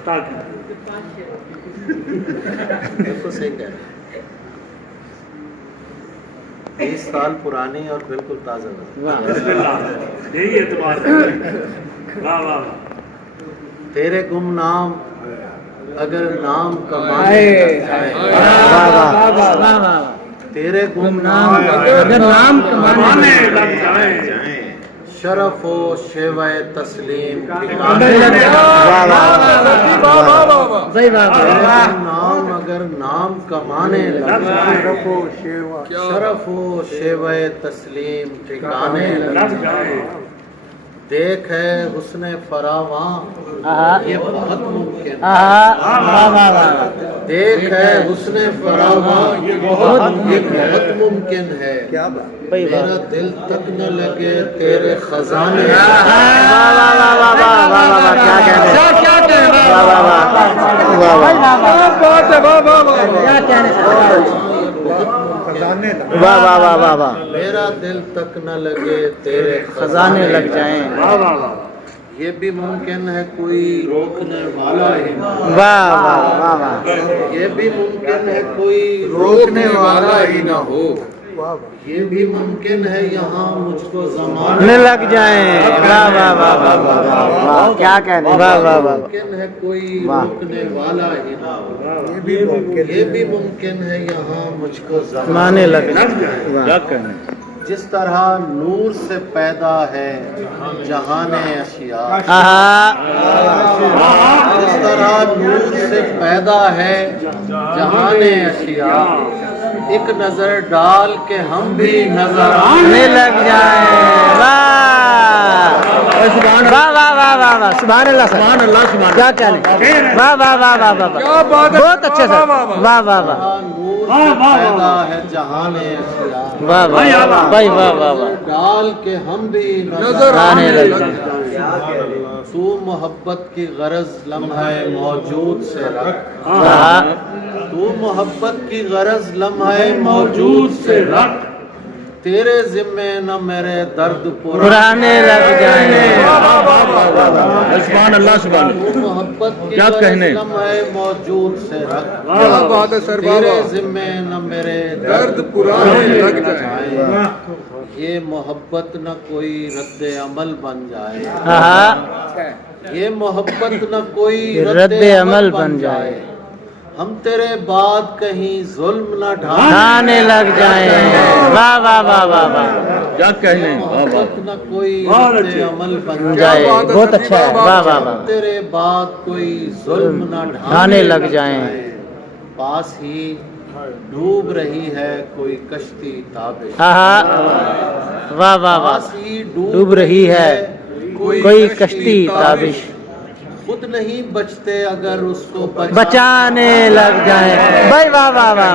بتا کے بالکل صحیح کہہ رہے ہیں. 20 سال پرانی اور بالکل تازہ. بسم اللہ یہی اعتبار ہے. واہ واہ واہ. تیرے گمنام اگر نام کمائے تیرے گمنام اگر نام کمانے لگ جائیں شرف و شیوہ تسلیم نام اگر نام کمانے لگ جائیں شرف و شیوہ تسلیم ٹھکانے لگ جائیں. دیکھ ہے حسن فراواں یہ بہت ممکن ہے. دیکھ ہے حسن فراواں یہ بہت ممکن ہے. میرا دل تک نہ لگے تیرے خزانے. میرا دل تک نہ لگے تیرے خزانے لگ جائیں. واہ واہ واہ. یہ بھی ممکن ہے کوئی روکنے والا ہی نہ ہو. واہ واہ واہ واہ. یہ بھی ممکن ہے کوئی روکنے والا ہی نہ ہو. یہ بھی ممکن ہے یہاں مجھ کو زمانے لگ جائیں. واہ واہ واہ واہ واہ واہ. کیا کہنے. واہ واہ واہ. ممکن ہے کوئی روکنے والا ہی نہ ہو. یہ بھی ممکن ہے یہاں مجھ کو زمانے لگ جائیں. کیا کہنے. جس طرح نور سے پیدا ہے جہان اشیاء. جس طرح نور سے پیدا ہے جہان اشیاء. ایک نظر ڈال کے ہم بھی نظر آنے لگ جائیں. واہ واہ واہ واہ واہ واہ. سبحان اللہ سبحان اللہ سبحان. کیا کہنے. واہ واہ واہ واہ واہ. بہت اچھے سر. واہ واہ واہ. نور سے پیدا ہے جہان اشیاء. واہ واہ بھائی واہ واہ واہ. ڈال کے ہم بھی نظر آنے لگ جائیں. تو محبت کی غرض لمحہ موجود سے رکھ. تو محبت کی غرض لمحہ موجود سے رکھ. تیرے ذمے نہ میرے درد پرانے لگ جائیں. سبحان اللہ سبحان اللہ. تو محبت کی کیا غرض کہنے. لمحہ موجود سے رکھ. کیا بات ہے سر. تیرے ذمے نہ میرے درد پرانے لگ جائیں. یہ محبت نہ کوئی رد عمل بن جائے. یہ محبت نہ کوئی رد عمل بن جائے. ہم تیرے بعد کہیں ظلم نہ ڈھانے لگ جائیں. واہ واہ واہ واہ واہ. کیا کہنے. محبت نہ کوئی رد عمل بن جائے. جائے. بہت اچھا ہے. واہ واہ واہ. تیرے بعد کوئی ظلم نہ ڈھانے لگ جائیں. پاس ہی ڈوب رہی ہے کوئی کشتی تابش. واہ واہ واہ. پاس ہی ڈوب رہی ہے کوئی کشتی تابش. خود نہیں بچتے اگر اس کو بچانے لگ جائیں. بھائی واہ واہ واہ واہ.